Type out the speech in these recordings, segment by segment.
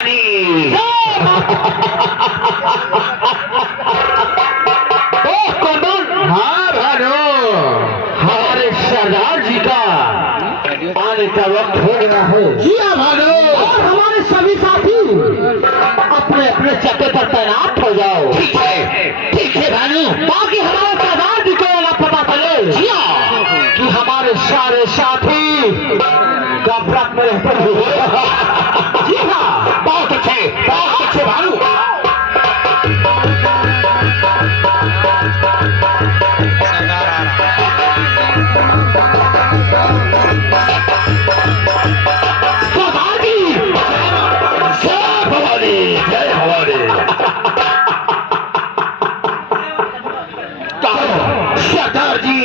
हाँ भानु, हमारे सरदार जी का आने का वक्त हो गया है। जी हाँ भानु, और हमारे सभी साथी अपने अपने चक्के पर तैनात हो जाओ। ठीक है भानु, ताकि हमारे सरदार जी को ना पता चले जी हाँ कि हमारे सारे साथी गफलत में रहते हुए। जी हाँ, बहुत अच्छे भानु। सरदार जी,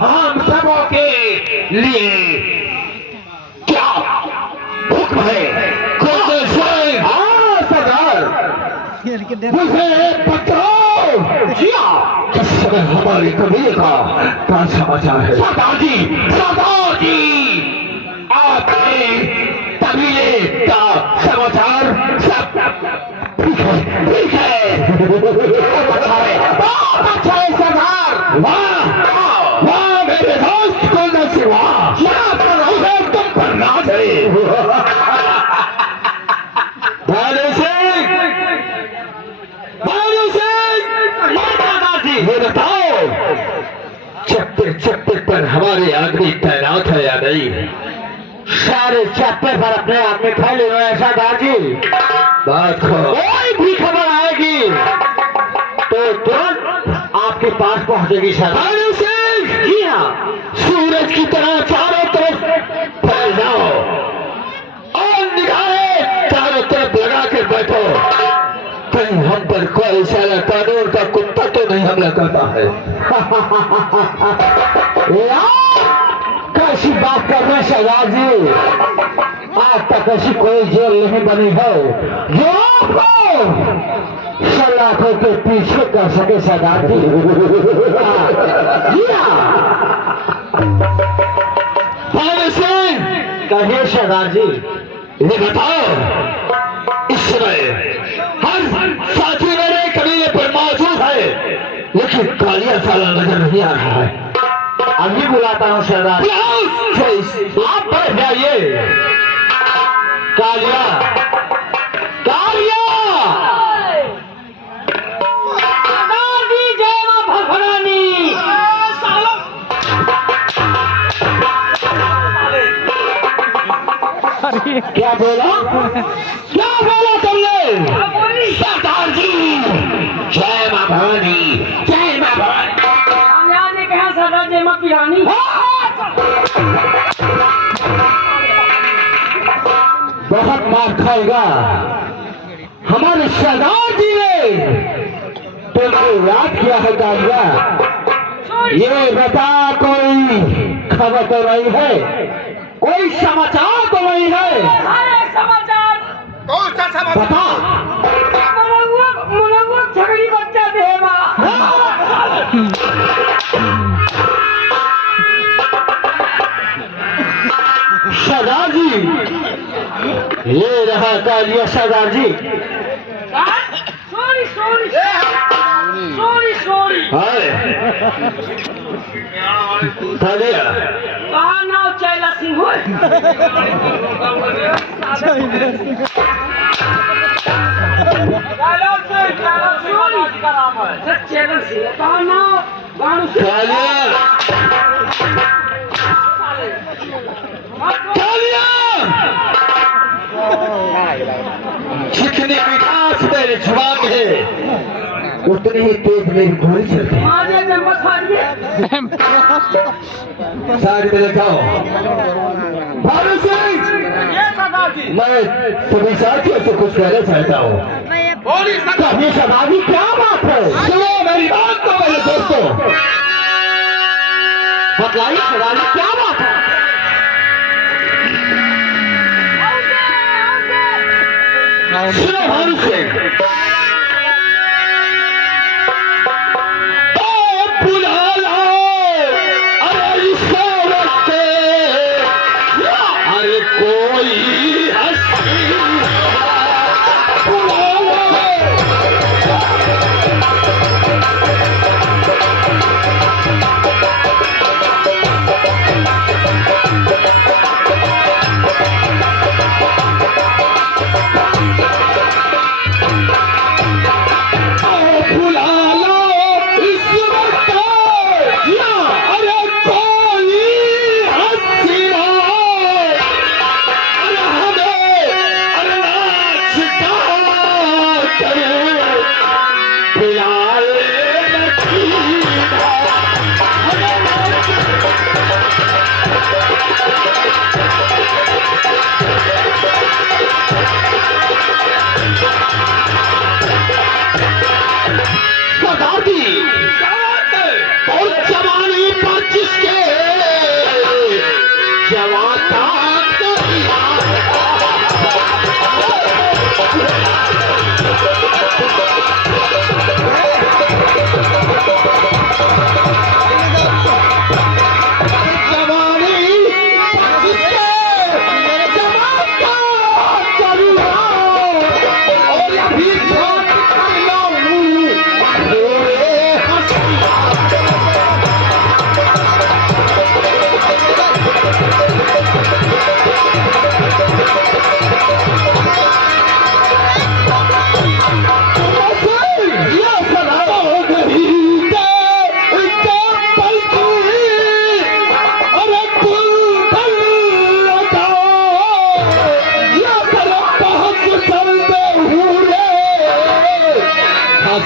हम सबों के लिए क्या हुक्म है? हाँ सरदार, मुझे बताओ। जी हाँ, इस समय हमारे कबीले का क्या समाचार है? सरदार जी, आपके कबीले का समाचार सब ठीक है। बहुत अच्छा है सरदार। वाह मेरे दोस्त कुंदन सिंह, वाह क्या कर रही है तुम? करना चाहिए। ये बताओ, चप्पे पर हमारे आदमी तैनात है या नहीं? सारे चप्पे पर अपने आदमी खड़े हुए हैं सरदार जी। बात कोई भी खबर आएगी तो तुरंत आपके पास पहुंचेगी सरदार सिंह। जी हाँ, सूरज की तरह चारों तरफ फैल जाओ और निगाहें चारों तरफ लगा कर बैठो, कहीं हम पर कोई सारा कानून का कुत्ता तो नहीं हमला करता है। कैसी बात कर रहे सरदार जी, आज तक ऐसी कोई जेल नहीं बनी है जो आपको सलाखों के पीछे कर सके सरदार जी। जी सिंह, कहिए सरदार जी। ये बताओ, इस समय हर साथी मेरे कबीले पर मौजूद है, लेकिन कालिया साला नजर नहीं आ रहा है। अभी बुलाता हूँ सरदार। आप बैठ जाइए। कालिया, जय मां भगवानी। क्या बोला तुमने? सरदार जी, जय मां भवानी, जय मां भवानी। ने कहा सरदार जय मां पिरानी। बहुत मार खाएगा। हमारे सरदार जी ने तुमको याद किया है कालिया। ये बता, कोई खबर तो नहीं है, कोई समाचार तो नहीं है? अरे समाचार कौन सा समाचार? बता। मुनव्वुर झगड़ी बच्चा देवा। सरदार जी, ये रहा कालिया सरदार जी। सॉरी। हाय कालिया, कहा नाव चैला सिंह हो। चैला सिंह कहा नाव कालिया, जितनी मिठास मेरे जुबान में है, उतनी ही तेज मेरी गोली चलती है। सारी में लिखाओ। भानु सिंह, मैं सभी साथियों से कुछ कहना चाहता हूँ। कभी सवारी क्या बात है? सुनो मेरी बात तो मेरे दोस्तों, बतलाइए सवारी क्या बात है? सुनो भानु सिंह, कोई हंसी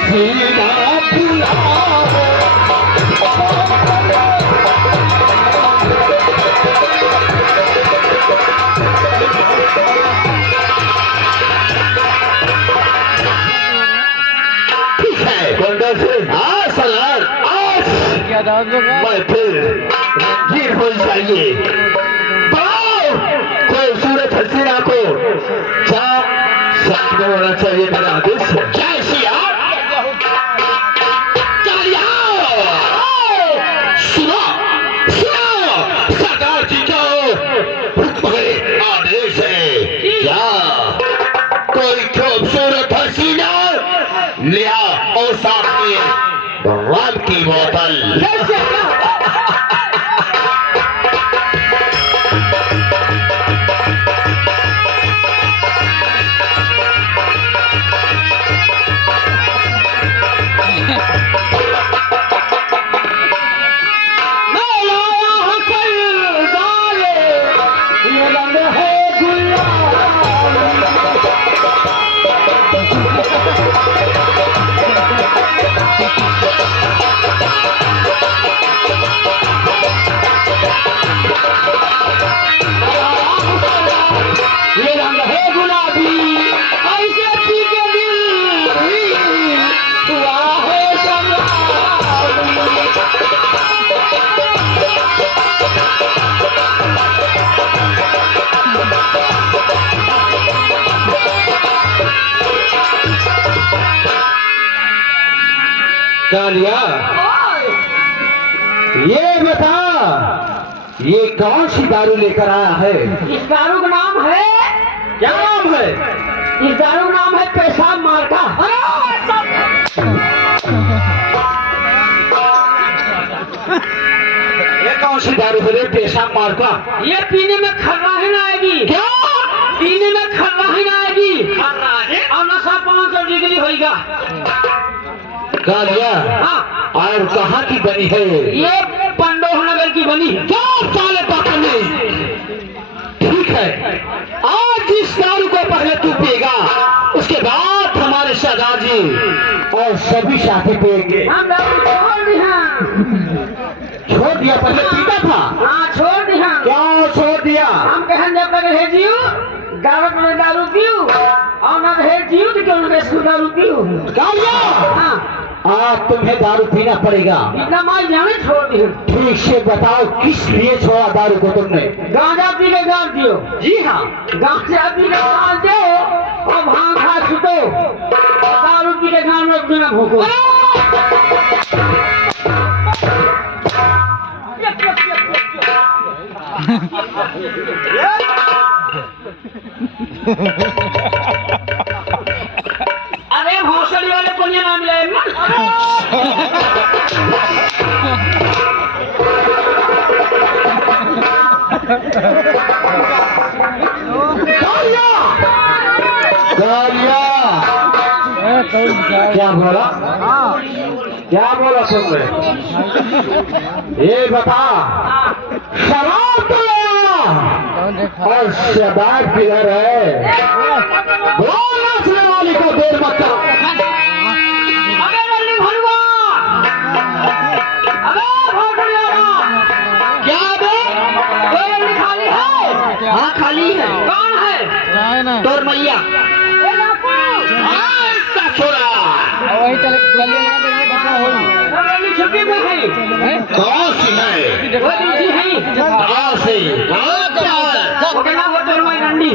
सीना फुलाओ ठीक है गोंडा से आज सरदार आज मैं फिर रंगीन हो जाइए। बताओ खूबसूरत हसीना को क्या सामने होना चाहिए मेरा आदेश है। जय श्री राम चलिए सुनो सुनो सरदार जी का हुक्म है आदेश है क्या कोई खूबसूरत हसीना लिया और साथ में रम की बोतल ये रंग है गुलाबी ऐसे पी के दिल हुआ है शराबी। कालिया ये बता ये कौन सी दारू लेकर आया है? इस दारू का नाम है, क्या नाम है? इस दारू का नाम है पेशाब मार्का। ये कौन सी दारू है? पेशाब मार्का। ये पीने में खर्राहन आएगी। क्या? पीने में खर्राहन आएगी और नशा 500 डिग्री होगा। कालिया हाँ, और कहाँ की बनी है? ये पंडोह नगर की बनी है। क्या साले पकड़ने? ठीक है, आज इस दारू को पहले तू पिएगा, उसके बाद हमारे सरदार और सभी साथी पिएंगे। हम दारू छोड़ दिया। छोड़ दिया? पहले पीता था। हाँ, छोड़ दिया। क्या छोड़ दिया? हम कहन जब तक रह जियो गावत में दारू पियो और न रह जियो तो क्यों न दारू पियो। कालिया हाँ, आज तुम्हें दारू पीना पड़ेगा। इतना माल जाने छोड़ दियो। ठीक से बताओ किस लिए छोड़ा दारू को तुमने? गांजा पी के गाल दियो। जी हाँ, गांजा पी के गाल दो और भांग खा छुटो। दारू पी के गाल में बिना भूखो। अरे भोसड़ी वाले को ये नाम ले कालिया! कालिया! क्या बोला? क्या बोला तुमने? ये बता, शराब तो लाया और शराब किधर है? बोलना सुनने वाली को देर मत करो। अबे जल्दी भरुआ। अबे भोसड़ी वाला क्या बे? कोई जल्दी खाली है? हाँ खाली है। कौन है? तोर मैया। ए बापू, छोड़ा जल्दी छुट्टी में है। कौन सी है वो दूसरी है। कहाँ से वो कहना वो तोरवाई डंडी।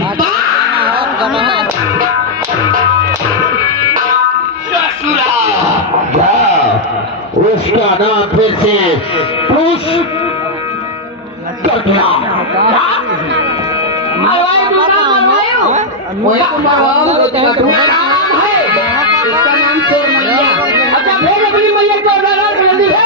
उसका नाम फिर से पुरुष कन्या मरवाई दूसरा नाम है। इसका नाम तोर मैया। अच्छा भेज अपनी मैया को जल्दी भेज।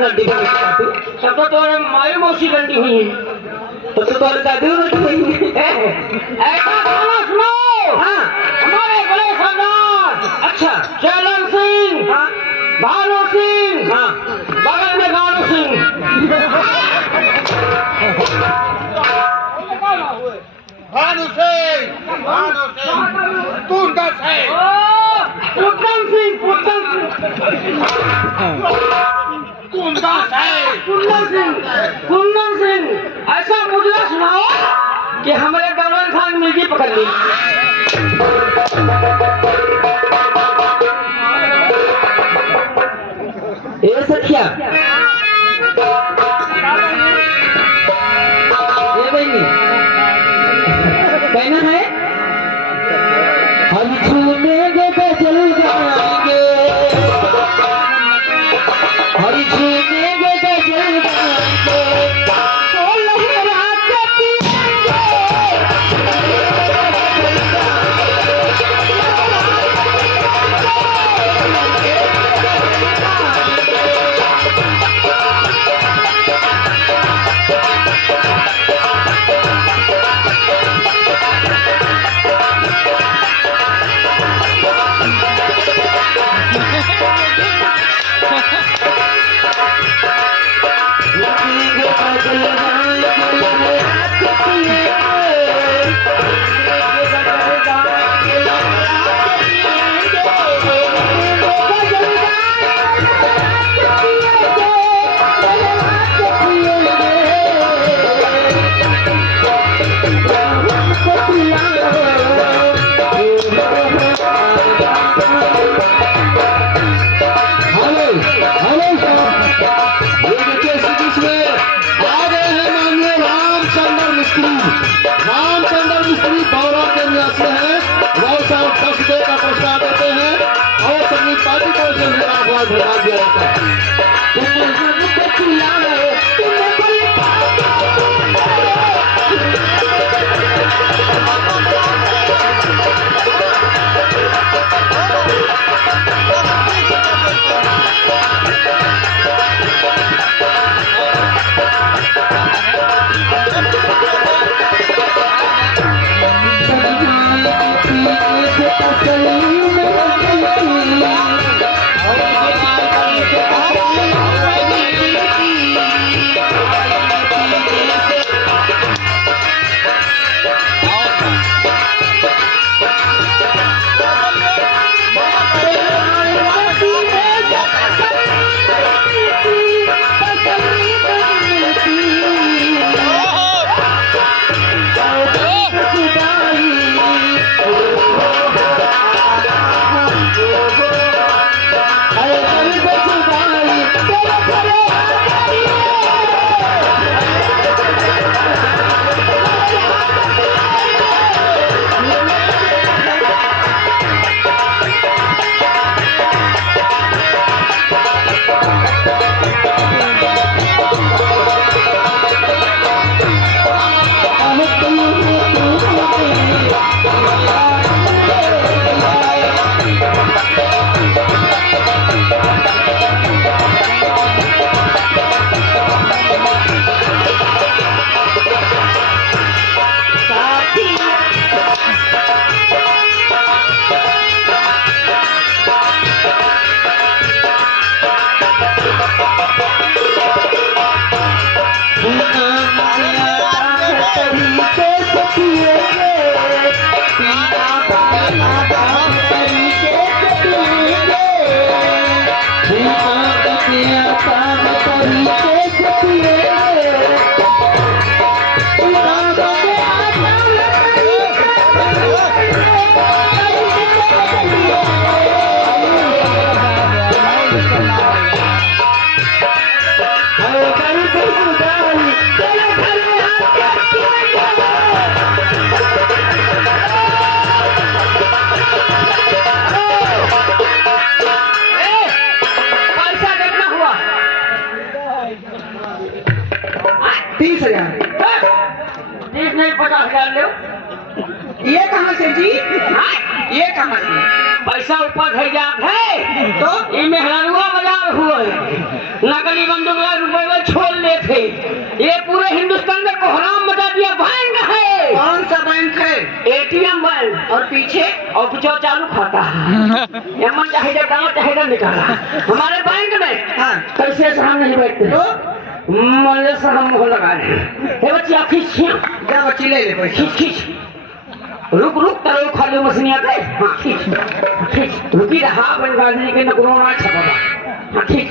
गलती कर तू सब तो तोरे माई मौसी गलती हुई है। तो तोरे दादी गलती हुई ऐसा गाना सुनो। हाँ हमारे बड़े सरदार अच्छा चैलन सिंह, हाँ भानु सिंह, हाँ बगल में गानू सिंह। भानु सिंह कुंदा सिंह पुत्तन सिंह, पुत्तन सिंह, कुंदा सिंह कुंदन सिंह, कुंदन सिंह। ऐसा मुजरा सुनाओ कि हमारे गवर्नर खान मिर्गी पकड़ ली। ए सखिया ए बहनी कहना है हम छूनेंगे तो चल जाएंगे, हम छूनेंगे तो चल जाएंगे, तो लहरा के पिएंगे। रामचंद्र मिस्त्री बौरा के निवासी हैं। वो साहब 10 रुपये का पुरस्कार देते हैं और संगीत पार्टी को धन्यवाद दिया जाता है। नहीं 50,000 लो। ये कहाँ से जी? ये कहाँ से? पैसा ऊपर है जात है तो ये मेहरानुआ बाजार हुआ है। नकली बंदूक रुपए में छोड़ लेते। ये पूरे हिंदुस्तान में कोहराम मचा दिया। बैंक है। कौन सा बैंक है? ATM bank. और पीछे और जो चालू खाता है एमन चाहे डाला चाहे निकाला। हमारे बैंक में हाँ। कैसे से हम नहीं बैठते तो मजे से हम वो लगा रहे हैं। बच्चिया खींचिया क्या बच्ची ले ले पैसा। खींच खींच रुक रुक तरो खाली मशीन आते। हाँ खींच खींच रुकी रहा बन गाड़ी के नगरों ना छपा। हाँ खींच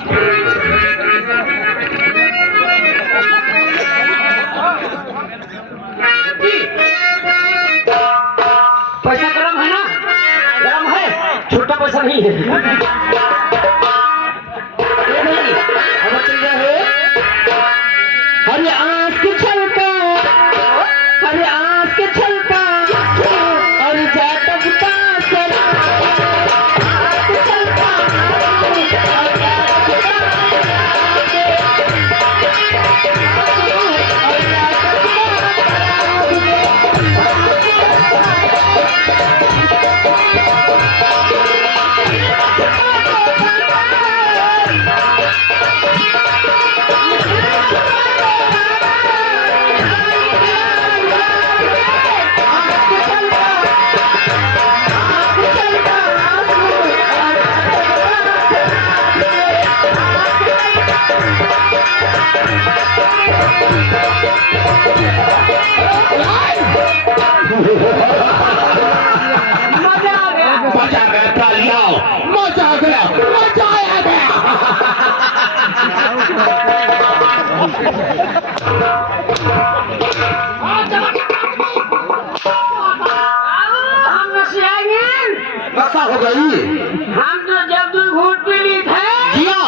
पैसा गरम है ना? गरम है, छोटा पैसा नहीं है। ये नहीं अब चीज़ है। हरे आँख के छलका, हरे आँख के छलका और जाता बुता सरा। आँख के छलका और जाता बुता मजा आ गया तालियां। मजा आ गया, मजा आ गया। हम नशेंगे। नशा हो गई। हम तो जब तू घूट पी ली थे जिया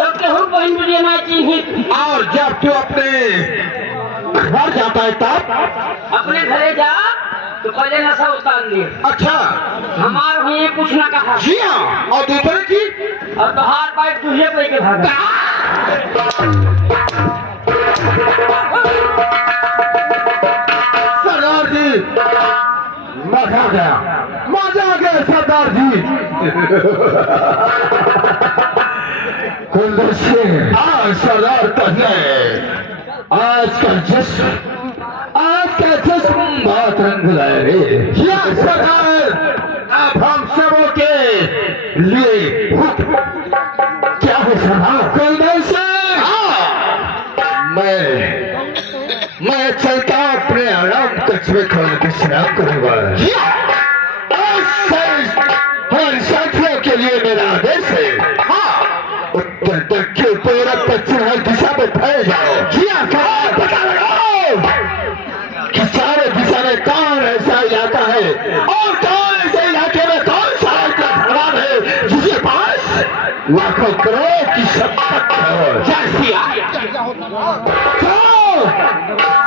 तब केहू बहन मुझे ना चाहिए। और जब तू अपने घर जाता है तब अपने घरे जा तो पहले नशा उतार लिए। अच्छा हमार हुई कुछ ना कहा जिया और दूसरे की और बाहर पाइप तुझे पे के भागा। सरदार जी मजा गया, मजा आ गया सरदार जी। कुंदर सिंह आज सरदार कहने आज का जिस्म बहुत रंग लाए। क्या सरदार अब हम सबों के लिए हुक्म क्या है सरदार? कुंदर सिंह मैं चलता हूँ अपने आराम कस्बे खोल के सलाम करूंगा। हमारे साथियों के लिए मेरा आदेश है। उत्तर दक्षिण पूरब पश्चिम हर दिशा में फैल जाओ। पता लगाओ कि चारों दिशा में कौन ऐसा इलाका है और कौन ऐसे इलाके में कौन सा ऐसा भगवान है जिसके पास लाखों करोड़ की संपत्ति हो।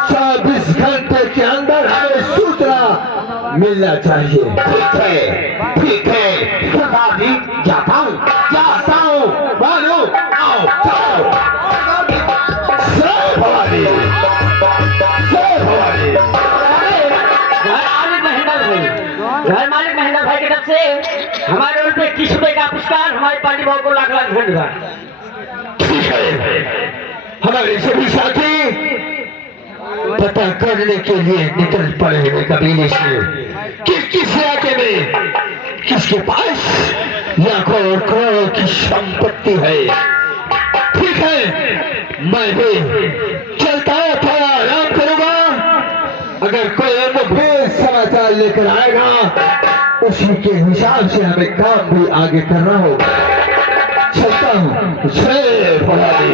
24 घंटे के अंदर हमें सूचना मिलना चाहिए। ठीक है सरदार जी जाता हूँ बोलो आओ जाओ। जय भवानी जय भवानी। घर मालिक महेंद्र भाई की तरफ से हमारे ओर पे 30 रुपए का पुरस्कार। हमारी पार्टी भाव को लाख लाख धन्यवाद। ठीक है हमारे सभी साथी पता करने के लिए निकल पड़े हैं कबीले से किस इलाके में किसके पास लाखों और करोड़ों की संपत्ति है। ठीक है मैं भी चलता हूँ, थोड़ा आराम करूंगा। अगर कोई मुखबिर समाचार लेकर आएगा उसी के हिसाब से हमें काम भी आगे करना होगा। चलता हूँ। जय भवानी।